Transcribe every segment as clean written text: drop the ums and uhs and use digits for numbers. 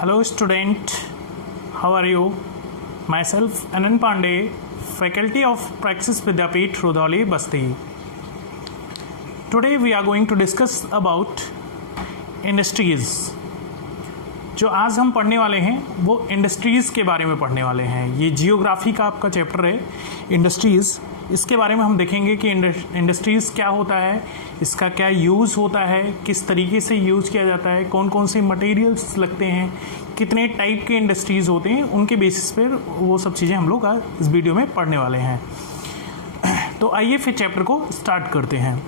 Hello student, how are you? Myself Anand Pandey, faculty of Praxis Vidyapeeth, Rudoli, Basti. Today we are going to discuss about industries. जो आज हम पढ़ने वाले हैं वो industries के बारे में पढ़ने वाले हैं. ये जियोग्राफी का आपका चैप्टर है इंडस्ट्रीज़. इसके बारे में हम देखेंगे कि इंडस्ट्रीज़ क्या होता है, इसका क्या यूज़ होता है, किस तरीके से यूज़ किया जाता है, कौन कौन से मटेरियल्स लगते हैं, कितने टाइप के इंडस्ट्रीज़ होते हैं, उनके बेसिस पर वो सब चीज़ें हम लोग आज इस वीडियो में पढ़ने वाले हैं. तो आइए फिर चैप्टर को स्टार्ट करते हैं.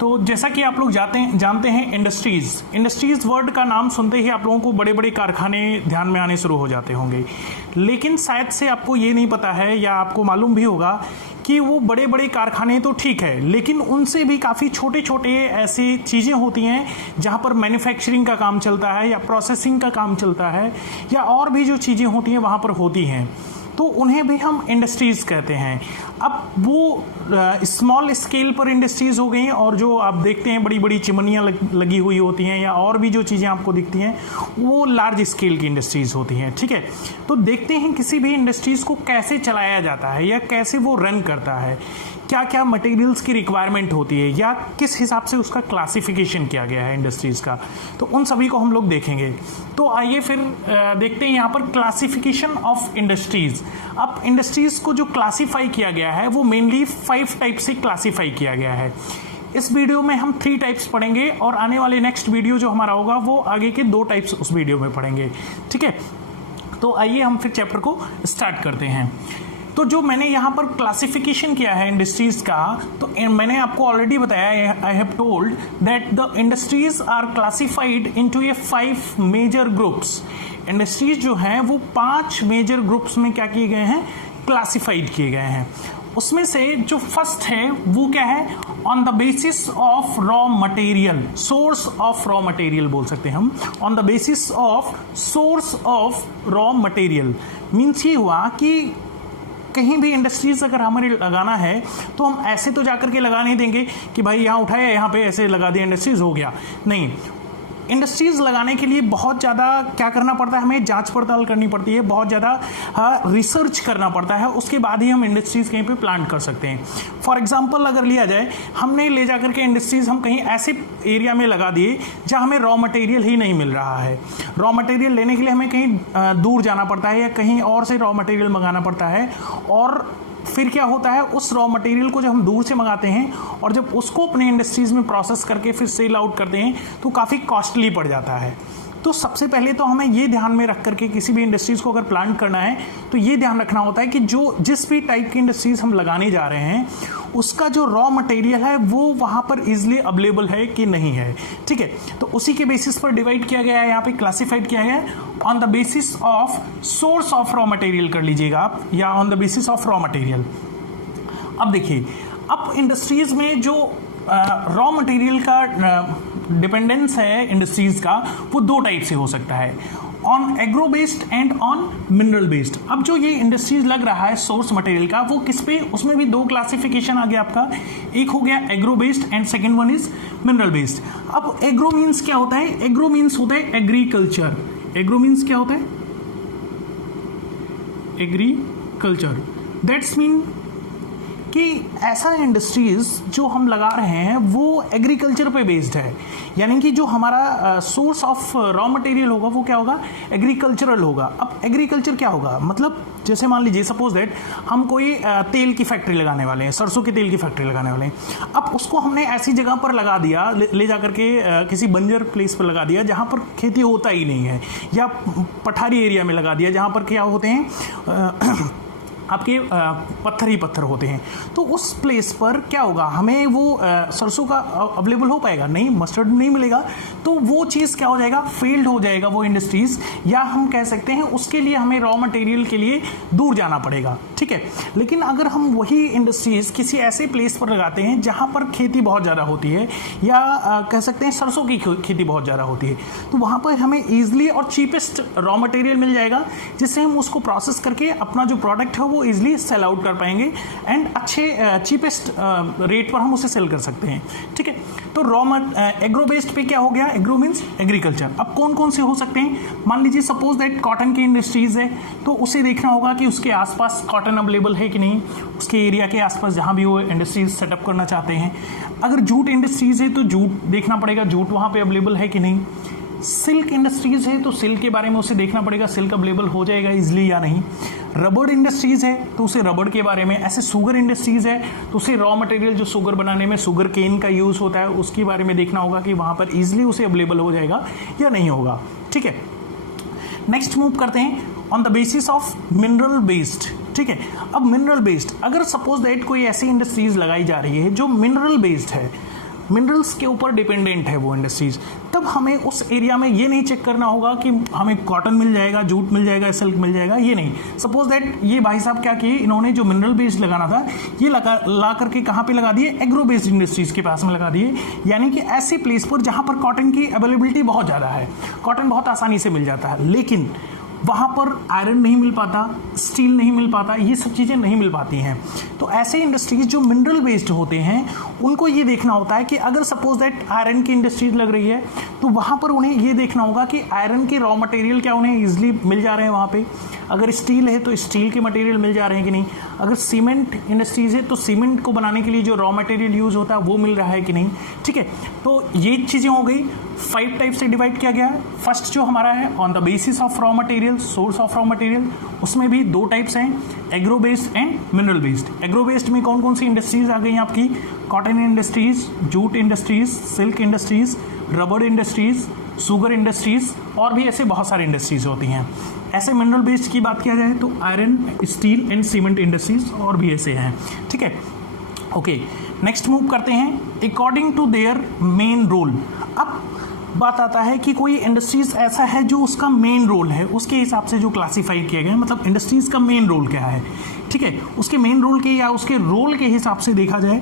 तो जैसा कि आप लोग जानते हैं इंडस्ट्रीज़ वर्ड का नाम सुनते ही आप लोगों को बड़े बड़े कारखाने ध्यान में आने शुरू हो जाते होंगे. लेकिन शायद से आपको ये नहीं पता है या आपको मालूम भी होगा कि वो बड़े बड़े कारखाने तो ठीक है, लेकिन उनसे भी काफ़ी छोटे छोटे ऐसी चीज़ें होती हैं जहाँ पर मैन्युफैक्चरिंग का काम चलता है या प्रोसेसिंग का काम चलता है या और भी जो चीज़ें होती हैं वहाँ पर होती हैं, तो उन्हें भी हम इंडस्ट्रीज़ कहते हैं. अब वो स्मॉल स्केल पर इंडस्ट्रीज़ हो गई और जो आप देखते हैं बड़ी बड़ी चिमनियाँ लगी हुई होती हैं या और भी जो चीज़ें आपको दिखती हैं वो लार्ज स्केल की इंडस्ट्रीज़ होती हैं. ठीक है, तो देखते हैं किसी भी इंडस्ट्रीज़ को कैसे चलाया जाता है या कैसे वो रन करता है, क्या क्या मटेरियल्स की रिक्वायरमेंट होती है या किस हिसाब से उसका क्लासिफिकेशन किया गया है इंडस्ट्रीज़ का. तो उन सभी को हम लोग देखेंगे. तो आइए फिर देखते हैं यहाँ पर क्लासिफिकेशन ऑफ इंडस्ट्रीज़. अब इंडस्ट्रीज़ को जो क्लासीफाई किया गया है वो मेनली 5 टाइप से क्लासीफाई किया गया है. इस वीडियो में हम 3 टाइप्स पढ़ेंगे और आने वाले नेक्स्ट वीडियो जो हमारा होगा वो आगे के 2 टाइप्स उस वीडियो में पढ़ेंगे. ठीक है, तो आइए हम फिर चैप्टर को स्टार्ट करते हैं. तो जो मैंने यहाँ पर क्लासिफिकेशन किया है इंडस्ट्रीज़ का, तो मैंने आपको ऑलरेडी बताया, I have told that the industries are classified into ये 5 मेजर ग्रुप्स. इंडस्ट्रीज़ जो हैं वो 5 मेजर ग्रुप्स में क्या किए गए हैं, क्लासिफाइड किए गए हैं. उसमें से जो फर्स्ट है वो क्या है, on the basis of raw material, source of raw material बोल सकते हैं हम. On the basis of source of raw material means ये हुआ कि कहीं भी इंडस्ट्रीज़ अगर हमें लगाना है तो हम ऐसे तो जाकर के लगा नहीं देंगे कि भाई यहाँ उठाया यहाँ पे ऐसे लगा दिया इंडस्ट्रीज़ हो गया. नहीं, इंडस्ट्रीज़ लगाने के लिए बहुत ज़्यादा क्या करना पड़ता है, हमें जांच पड़ताल करनी पड़ती है, बहुत ज़्यादा रिसर्च करना पड़ता है, उसके बाद ही हम इंडस्ट्रीज़ कहीं पे प्लांट कर सकते हैं. फॉर एग्जांपल अगर लिया जाए, हमने ले जाकर के इंडस्ट्रीज़ हम कहीं ऐसे एरिया में लगा दिए जहाँ हमें रॉ मटेरियल ही नहीं मिल रहा है. रॉ मटेरियल लेने के लिए हमें कहीं दूर जाना पड़ता है या कहीं और से रॉ मटेरियल मंगाना पड़ता है, और फिर क्या होता है, उस रॉ मटेरियल को जब हम दूर से मंगाते हैं और जब उसको अपने इंडस्ट्रीज़ में प्रोसेस करके फिर सेल आउट करते हैं तो काफ़ी कॉस्टली पड़ जाता है. तो सबसे पहले तो हमें ये ध्यान में रख करके किसी भी इंडस्ट्रीज़ को अगर प्लांट करना है तो ये ध्यान रखना होता है कि जिस भी टाइप की इंडस्ट्रीज़ हम लगाने जा रहे हैं उसका जो रॉ मटेरियल है वो वहाँ पर ईजिली अवेलेबल है कि नहीं है. ठीक है, तो उसी के बेसिस पर डिवाइड किया गया है, यहाँ पे क्लासिफाइड किया गया है on the basis of source of raw material कर लीजिएगा आप, या on the basis of raw material. अब देखिए, अब इंडस्ट्रीज़ में जो रॉ मटेरियल का डिपेंडेंस है इंडस्ट्रीज़ का वो 2 टाइप से हो सकता है, on agro based and on mineral based. अब जो ये इंडस्ट्रीज लग रहा है सोर्स मटेरियल का वो किस पे, उसमें भी 2 क्लासिफिकेशन आ गया आपका. एक हो गया agro based and second one is mineral based. अब एग्रो मीन्स क्या होता है, एग्रो मीन्स होता है एग्रीकल्चर. एग्रो मीन्स क्या होता है, एग्रीकल्चर. दैट्स मीन कि ऐसा इंडस्ट्रीज़ जो हम लगा रहे हैं वो एग्रीकल्चर पे बेस्ड है, यानी कि जो हमारा सोर्स ऑफ रॉ मटेरियल होगा वो क्या होगा, एग्रीकल्चरल होगा. अब एग्रीकल्चर क्या होगा, मतलब जैसे मान लीजिए सपोज दैट हम कोई तेल की फैक्ट्री लगाने वाले हैं, सरसों के तेल की फैक्ट्री लगाने वाले हैं. अब उसको हमने ऐसी जगह पर लगा दिया, ले जा करके किसी बंजर प्लेस पर लगा दिया जहाँ पर खेती होता ही नहीं है, या पठारी एरिया में लगा दिया जहाँ पर क्या होते हैं आपके पत्थर ही पत्थर होते हैं. तो उस प्लेस पर क्या होगा, हमें वो सरसों का अवेलेबल हो पाएगा नहीं, मस्टर्ड नहीं मिलेगा. तो वो चीज़ क्या हो जाएगा, फेल्ड हो जाएगा वो इंडस्ट्रीज़, या हम कह सकते हैं उसके लिए हमें रॉ मटेरियल के लिए दूर जाना पड़ेगा. ठीक है, लेकिन अगर हम वही इंडस्ट्रीज़ किसी ऐसे प्लेस पर लगाते हैं जहाँ पर खेती बहुत ज़्यादा होती है, या कह सकते हैं सरसों की खेती बहुत ज़्यादा होती है, तो वहाँ पर हमें ईजिली और चीपेस्ट रॉ मटेरियल मिल जाएगा जिससे हम उसको प्रोसेस करके अपना जो प्रोडक्ट है वो वो इजिली सेल आउट कर पाएंगे एंड अच्छे चीपेस्ट रेट पर हम उसे सेल कर सकते हैं, ठीक है। तो एग्रो बेस्ड पे क्या हो गया, एग्रो मीन्स एग्रीकल्चर। अब कौन कौन से हो सकते हैं, मान लीजिए सपोज दैट कॉटन की इंडस्ट्रीज है, तो उसे देखना होगा कि उसके आसपास कॉटन अवेलेबल है कि नहीं, उसके एरिया के आसपास जहाँ भी वो इंडस्ट्रीज सेटअप करना चाहते हैं। अगर जूट इंडस्ट्रीज है तो जूट देखना पड़ेगा, जूट वहाँ पे अवेलेबल है कि नहीं। सिल्क इंडस्ट्रीज है तो सिल्क के बारे में उसे देखना पड़ेगा, सिल्क अवेलेबल हो जाएगा इजिली या नहीं। रबड़ इंडस्ट्रीज है तो उसे रबड़ के बारे में, ऐसे शुगर इंडस्ट्रीज है तो उसे रॉ मटेरियल जो शुगर बनाने में शुगर केन का यूज़ होता है उसके बारे में देखना होगा कि वहाँ पर इजिली उसे अवेलेबल हो जाएगा या नहीं होगा, ठीक है। नेक्स्ट मूव करते हैं on the basis of mineral based, ठीक है। अब मिनरल बेस्ड, अगर सपोज दैट कोई ऐसी इंडस्ट्रीज लगाई जा रही है जो मिनरल बेस्ड है, मिनरल्स के ऊपर डिपेंडेंट है वो इंडस्ट्रीज, तब हमें उस एरिया में ये नहीं चेक करना होगा कि हमें कॉटन मिल जाएगा, जूट मिल जाएगा, सिल्क मिल जाएगा, ये नहीं। सपोज दैट ये भाई साहब क्या किए, इन्होंने जो मिनरल बेस्ड लगाना था ये ला करके कहाँ पे लगा दिए, एग्रो बेस्ड इंडस्ट्रीज के पास में लगा दिए, यानी कि ऐसे प्लेस पर जहाँ पर कॉटन की अवेलेबिलिटी बहुत ज़्यादा है, कॉटन बहुत आसानी से मिल जाता है, लेकिन वहाँ पर आयरन नहीं मिल पाता, स्टील नहीं मिल पाता, ये सब चीज़ें नहीं मिल पाती हैं। तो ऐसे इंडस्ट्रीज जो मिनरल बेस्ड होते हैं उनको ये देखना होता है कि अगर सपोज दैट आयरन की इंडस्ट्रीज लग रही है तो वहाँ पर उन्हें ये देखना होगा कि आयरन के रॉ मटेरियल क्या उन्हें ईजिली मिल जा रहे हैं वहाँ पे। अगर स्टील है तो स्टील के मटेरियल मिल जा रहे हैं कि नहीं। अगर सीमेंट इंडस्ट्रीज है तो सीमेंट को बनाने के लिए जो रॉ मटेरियल यूज़ होता है वो मिल रहा है कि नहीं, ठीक है। तो ये चीज़ें हो गई, 5 टाइप से डिवाइड किया गया है। फर्स्ट जो हमारा है on the basis of raw material, source of raw material, उसमें भी 2 टाइप्स हैं, agro based and mineral based. Agro based में कौन कौन सी इंडस्ट्रीज आ गई आपकी, cotton industries, jute industries, silk industries, रबड़ इंडस्ट्रीज, शुगर इंडस्ट्रीज और भी ऐसे बहुत सारे इंडस्ट्रीज होती हैं। ऐसे मिनरल बेस्ड की बात किया जाए तो iron, steel and cement industries और भी ऐसे हैं, ठीक है। ओके, नेक्स्ट मूव करते हैं according to their main role. अब बात आता है कि कोई इंडस्ट्रीज ऐसा है जो उसका मेन रोल है, उसके हिसाब से जो क्लासीफाई किया गया है, मतलब इंडस्ट्रीज का मेन रोल क्या है, ठीक है। उसके मेन रोल के या उसके रोल के हिसाब से देखा जाए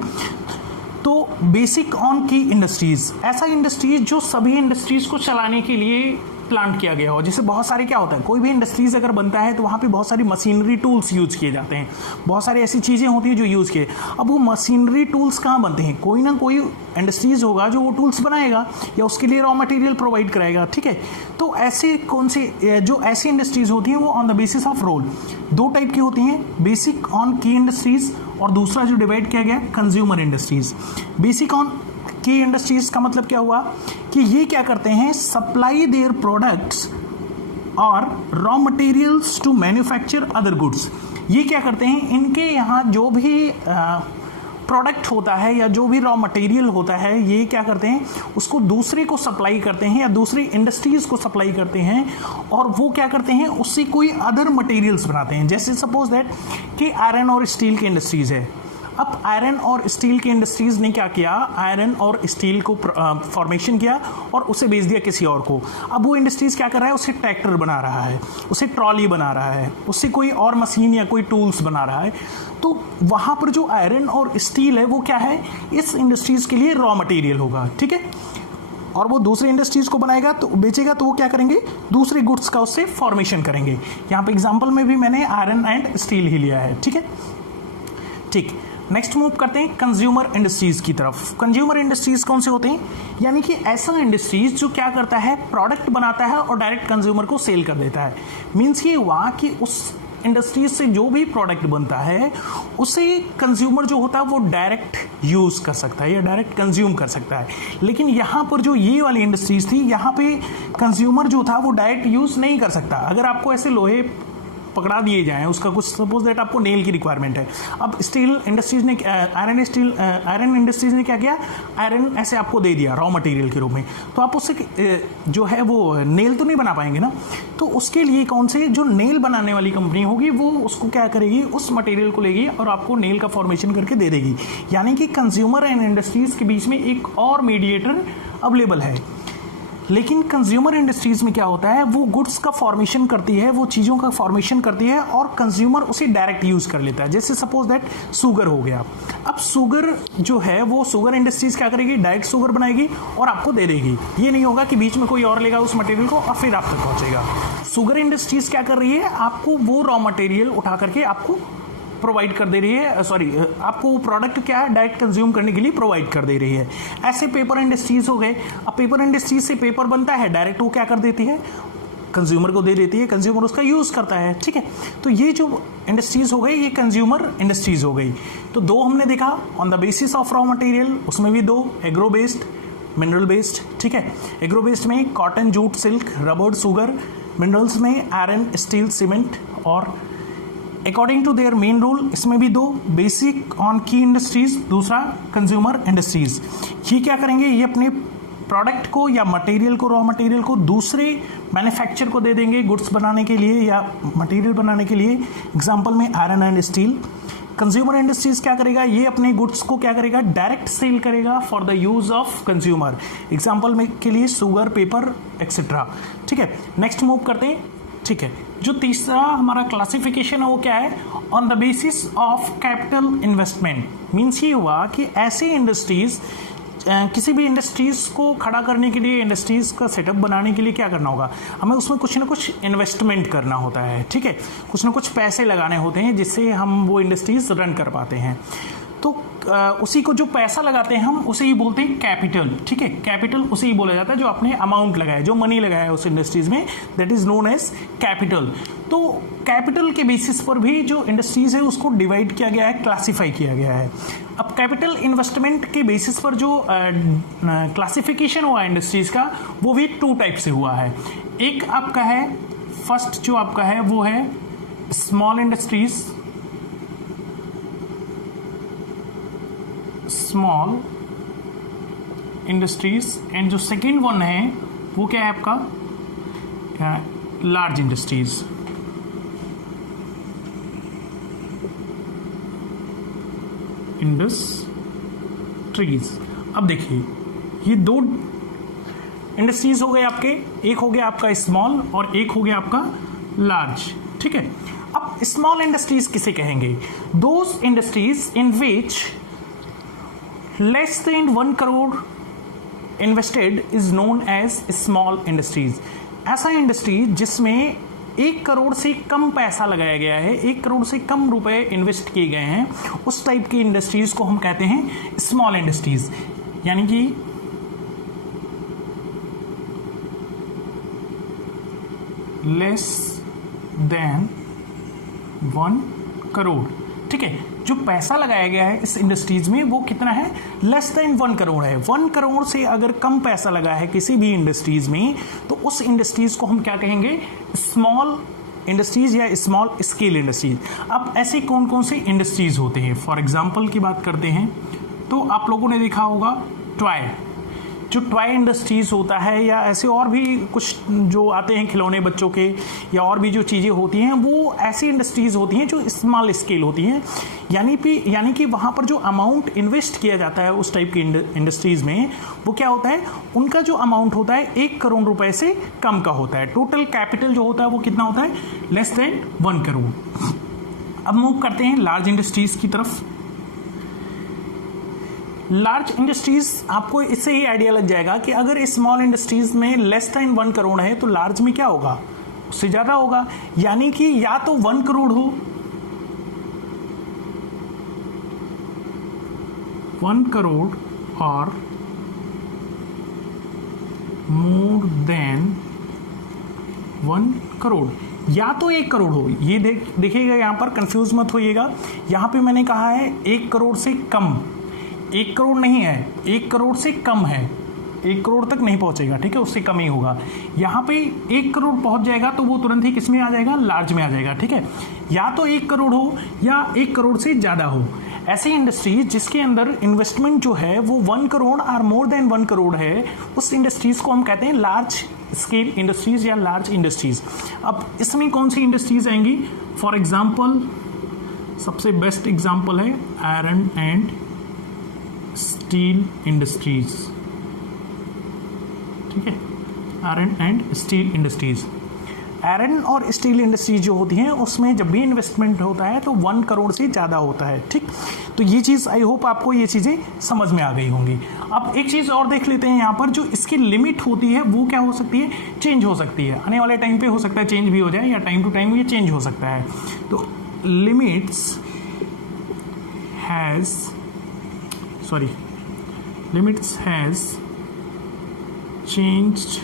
तो बेसिक ऑन की इंडस्ट्रीज, ऐसा इंडस्ट्रीज जो सभी इंडस्ट्रीज को चलाने के लिए प्लांट किया गया हो। जैसे बहुत सारे क्या होता है, कोई भी इंडस्ट्रीज अगर बनता है तो वहाँ पे बहुत सारी मशीनरी टूल्स यूज़ किए जाते हैं, बहुत सारी ऐसी चीज़ें होती हैं जो यूज़ किए। अब वो मशीनरी टूल्स कहाँ बनते हैं, कोई ना कोई इंडस्ट्रीज होगा जो वो टूल्स बनाएगा या उसके लिए रॉ मटेरियल प्रोवाइड कराएगा, ठीक है। तो ऐसे कौन से जो ऐसी इंडस्ट्रीज होती हैं वो on the basis of role 2 type की होती हैं, बेसिक ऑन की इंडस्ट्रीज और दूसरा जो डिवाइड किया गया consumer industries. Basic and key industries का मतलब क्या हुआ कि ये क्या करते हैं, सप्लाई देयर प्रोडक्ट्स और raw materials to manufacture other goods. ये क्या करते हैं, इनके यहाँ जो भी प्रोडक्ट होता है या जो भी रॉ मटेरियल होता है ये क्या करते हैं, उसको दूसरे को सप्लाई करते हैं या दूसरी इंडस्ट्रीज को सप्लाई करते हैं और वो क्या करते हैं, उससे कोई अदर मटेरियल्स बनाते हैं। जैसे सपोज दैट कि आयरन और स्टील की इंडस्ट्रीज है। अब आयरन और स्टील की इंडस्ट्रीज ने क्या किया, आयरन और स्टील को फॉर्मेशन किया और उसे बेच दिया किसी और को। अब वो इंडस्ट्रीज क्या कर रहा है, उसे ट्रैक्टर बना रहा है, उसे ट्रॉली बना रहा है, उससे कोई और मशीन या कोई टूल्स बना रहा है। तो वहाँ पर जो आयरन और स्टील है वो क्या है, इस इंडस्ट्रीज के लिए रॉ मटेरियल होगा, ठीक है। और वो दूसरे इंडस्ट्रीज को बनाएगा तो बेचेगा, तो वो क्या करेंगे, दूसरे गुड्स का उससे फॉर्मेशन करेंगे। यहाँ पे एग्जाम्पल में भी मैंने आयरन एंड स्टील ही लिया है, ठीक है, ठीक। नेक्स्ट मूव करते हैं कंज्यूमर इंडस्ट्रीज की तरफ। कंज्यूमर इंडस्ट्रीज कौन से होते हैं, यानी कि ऐसा इंडस्ट्रीज जो क्या करता है, प्रोडक्ट बनाता है और डायरेक्ट कंज्यूमर को सेल कर देता है। मीन्स कि वहाँ की उस इंडस्ट्रीज से जो भी प्रोडक्ट बनता है उसे कंज्यूमर जो होता है वो डायरेक्ट यूज़ कर सकता है या डायरेक्ट कंज्यूम कर सकता है। लेकिन यहाँ पर जो ये वाली इंडस्ट्रीज थी, यहाँ पे कंज्यूमर जो था वो डायरेक्ट यूज़ नहीं कर सकता। अगर आपको ऐसे लोहे पकड़ा दिए जाएं, उसका कुछ सपोज दैट आपको नेल की रिक्वायरमेंट है। अब स्टील इंडस्ट्रीज ने आयरन इंडस्ट्रीज ने क्या किया, आयरन ऐसे आपको दे दिया रॉ मटेरियल के रूप में, तो आप उससे जो है वो नेल तो नहीं बना पाएंगे ना। तो उसके लिए कौन से जो नेल बनाने वाली कंपनी होगी वो उसको क्या करेगी, उस मटेरियल को लेगी और आपको नेल का फॉर्मेशन करके दे देगी। यानी कि कंज्यूमर एंड इंडस्ट्रीज के बीच में एक और मीडिएटर अवेलेबल है। लेकिन कंज्यूमर इंडस्ट्रीज में क्या होता है, वो गुड्स का फॉर्मेशन करती है, वो चीज़ों का फॉर्मेशन करती है और कंज्यूमर उसे डायरेक्ट यूज़ कर लेता है। जैसे सपोज दैट शुगर हो गया। अब शुगर जो है वो शुगर इंडस्ट्रीज क्या करेगी, डायरेक्ट शुगर बनाएगी और आपको दे देगी। ये नहीं होगा कि बीच में कोई और लेगा उस मटेरियल को और फिर आप तक पहुँचेगा। शुगर इंडस्ट्रीज क्या कर रही है, आपको वो रॉ मटेरियल उठा करके आपको प्रोवाइड कर दे रही है, सॉरी आपको वो प्रोडक्ट क्या है डायरेक्ट कंज्यूम करने के लिए प्रोवाइड कर दे रही है। ऐसे पेपर इंडस्ट्रीज हो गए। अब पेपर इंडस्ट्रीज से पेपर बनता है, डायरेक्ट वो क्या कर देती है, कंज्यूमर को दे देती है, कंज्यूमर उसका यूज़ करता है, ठीक है। तो ये जो इंडस्ट्रीज हो गई ये कंज्यूमर इंडस्ट्रीज हो गई। तो दो हमने देखा, on the basis of raw material, उसमें भी दो, एग्रो बेस्ड, मिनरल बेस्ड, ठीक है। एग्रो बेस्ड में cotton, jute, silk, rubber, sugar, minerals में आयरन, स्टील, सीमेंट, और according to their main role इसमें भी दो, बेसिक ऑन की इंडस्ट्रीज, दूसरा कंज्यूमर इंडस्ट्रीज। ये क्या करेंगे, ये अपने प्रोडक्ट को या मटेरियल को, रॉ मटेरियल को दूसरे मैन्युफैक्चर को दे देंगे गुड्स बनाने के लिए या मटेरियल बनाने के लिए। एग्जांपल में iron and steel. Consumer industries क्या करेगा, ये अपने गुड्स को क्या करेगा, डायरेक्ट सेल करेगा for the use of consumer. Example में के लिए शुगर, पेपर एक्सेट्रा, ठीक है। नेक्स्ट मूव करते हैं, ठीक है। जो तीसरा हमारा क्लासिफिकेशन है वो क्या है, on the basis of capital investment. Means ये हुआ कि ऐसे इंडस्ट्रीज, किसी भी इंडस्ट्रीज को खड़ा करने के लिए, इंडस्ट्रीज का सेटअप बनाने के लिए क्या करना होगा, हमें उसमें कुछ ना कुछ इन्वेस्टमेंट करना होता है, ठीक है। कुछ ना कुछ पैसे लगाने होते हैं जिससे हम वो इंडस्ट्रीज रन कर पाते हैं। तो उसी को जो पैसा लगाते हैं हम उसे ही बोलते हैं कैपिटल, ठीक है। कैपिटल उसे ही बोला जाता है जो आपने अमाउंट लगाया, जो मनी लगाया है उस इंडस्ट्रीज में, that is known as capital. तो कैपिटल के बेसिस पर भी जो इंडस्ट्रीज है उसको डिवाइड किया गया है, क्लासिफाई किया गया है। अब कैपिटल इन्वेस्टमेंट के बेसिस पर जो क्लासिफिकेशन हुआ है इंडस्ट्रीज का, वो भी टू टाइप से हुआ है। एक आपका है, फर्स्ट जो आपका है वो है small industries, small industries, and जो सेकेंड वन है वो क्या है आपका, लार्ज इंडस्ट्रीज। इंडस्ट्रीज। अब देखिए ये दो इंडस्ट्रीज हो गए आपके, एक हो गया आपका स्मॉल और एक हो गया आपका लार्ज, ठीक है। अब स्मॉल इंडस्ट्रीज किसे कहेंगे, those industries in which less than 1 crore invested is known as small industries. ऐसा इंडस्ट्री जिसमें 1 करोड़ से कम पैसा लगाया गया है, 1 करोड़ से कम रुपए इन्वेस्ट किए गए हैं, उस टाइप की इंडस्ट्रीज को हम कहते हैं स्मॉल इंडस्ट्रीज। यानी कि लेस देन 1 करोड़, ठीक है। जो पैसा लगाया गया है इस इंडस्ट्रीज में वो कितना है, लेस देन 1 करोड़ है। 1 करोड़ से अगर कम पैसा लगा है किसी भी इंडस्ट्रीज में तो उस इंडस्ट्रीज को हम क्या कहेंगे, स्मॉल इंडस्ट्रीज या स्मॉल स्केल इंडस्ट्रीज। अब ऐसे कौन कौन से इंडस्ट्रीज होते हैं, फॉर एग्जांपल की बात करते हैं तो आप लोगों ने देखा होगा टॉय, जो टॉय इंडस्ट्रीज होता है, या ऐसे और भी कुछ जो आते हैं खिलौने बच्चों के, या और भी जो चीज़ें होती हैं वो ऐसी इंडस्ट्रीज होती हैं जो स्मॉल स्केल होती हैं। यानी कि वहाँ पर जो अमाउंट इन्वेस्ट किया जाता है उस टाइप की इंडस्ट्रीज में वो क्या होता है, उनका जो अमाउंट होता है 1 करोड़ रुपए से कम का होता है। टोटल कैपिटल जो होता है वो कितना होता है, लेस देन 1 करोड़। अब मूव करते हैं लार्ज इंडस्ट्रीज की तरफ। लार्ज इंडस्ट्रीज, आपको इससे ही आइडिया लग जाएगा कि अगर स्मॉल इंडस्ट्रीज में लेस देन 1 करोड़ है तो लार्ज में क्या होगा, उससे ज़्यादा होगा। यानी कि या तो 1 करोड़ हो, 1 करोड़ और मोर देन 1 करोड़, या तो 1 करोड़ हो। ये देखिएगा यहाँ पर कंफ्यूज मत होइएगा, यहाँ पे मैंने कहा है 1 करोड़ से कम, 1 करोड़ नहीं है, 1 करोड़ से कम है, 1 करोड़ तक नहीं पहुंचेगा, ठीक है, उससे कम ही होगा। यहाँ पे 1 करोड़ पहुंच जाएगा तो वो तुरंत ही किस में आ जाएगा, लार्ज में आ जाएगा, ठीक है। या तो 1 करोड़ हो या 1 करोड़ से ज़्यादा हो। ऐसी इंडस्ट्रीज जिसके अंदर इन्वेस्टमेंट जो है वो 1 करोड़ और मोर देन 1 करोड़ है, उस इंडस्ट्रीज को हम कहते हैं लार्ज स्केल इंडस्ट्रीज या लार्ज इंडस्ट्रीज। अब इसमें कौन सी इंडस्ट्रीज आएंगी, फॉर एग्जाम्पल सबसे बेस्ट एग्जाम्पल है आयरन एंड स्टील इंडस्ट्रीज, ठीक है, iron and steel industries. Iron और स्टील इंडस्ट्रीज जो होती हैं उसमें जब भी इन्वेस्टमेंट होता है तो 1 करोड़ से ज़्यादा होता है, ठीक। तो ये चीज़ आई होप आपको ये चीज़ें समझ में आ गई होंगी। अब एक चीज़ और देख लेते हैं यहाँ पर, जो इसकी लिमिट होती है वो क्या हो सकती है, चेंज हो सकती है। आने वाले टाइम पे हो सकता है चेंज भी हो जाए, या टाइम टू टाइम ये चेंज हो सकता है। तो limits has changed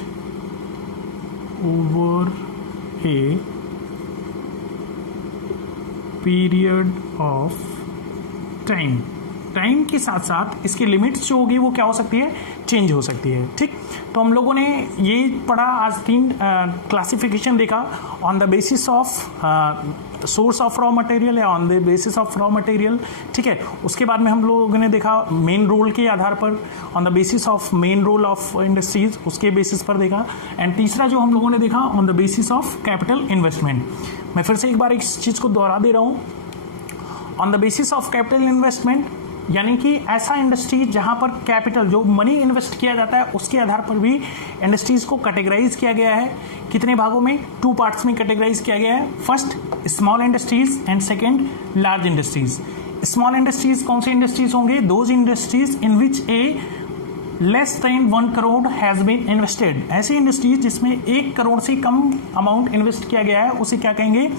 over a period of time के साथ साथ इसकी लिमिट्स जो होगी वो क्या हो सकती है, चेंज हो सकती है। ठीक, तो हम लोगों ने ये पढ़ा, आज 3 क्लासिफिकेशन देखा, on the basis of source of raw material या on the basis of raw material. ठीक है, उसके बाद में हम लोगों ने देखा मेन रोल के आधार पर, on the basis of main role of industries, उसके बेसिस पर देखा। एंड तीसरा जो हम लोगों ने देखा on the basis of capital investment. मैं फिर से एक बार इस चीज़ को दोहरा दे रहा हूँ, on the basis of capital investment, यानी कि ऐसा इंडस्ट्री जहां पर कैपिटल जो मनी इन्वेस्ट किया जाता है उसके आधार पर भी इंडस्ट्रीज को कैटेगराइज किया गया है। कितने भागों में, 2 पार्ट्स में कैटेगराइज किया गया है। First small industries and second large industries. Small industries कौन से इंडस्ट्रीज होंगे, those industries in which a less than 1 crore has been invested. ऐसी इंडस्ट्रीज जिसमें 1 करोड़ से कम अमाउंट इन्वेस्ट किया गया है उसे क्या कहेंगे,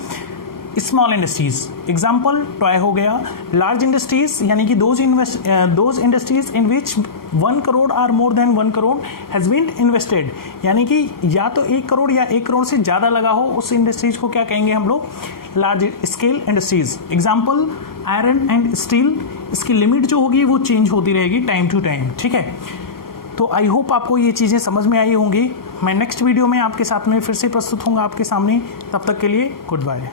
स्मॉल इंडस्ट्रीज। एग्जाम्पल टॉय हो गया। लार्ज इंडस्ट्रीज यानी कि those industries in which 1 crore or more than 1 crore has been invested, यानी कि या तो 1 करोड़ या 1 करोड़ से ज़्यादा लगा हो, उस इंडस्ट्रीज को क्या कहेंगे हम लोग, large scale industries. Example iron and steel, इसकी लिमिट जो होगी वो चेंज होती रहेगी टाइम टू टाइम। ठीक है, तो आई होप आपको ये चीज़ें समझ में आई होंगी। मैं नेक्स्ट वीडियो में आपके साथ में फिर से प्रस्तुत होऊंगा आपके सामने, तब तक के लिए गुड बाय।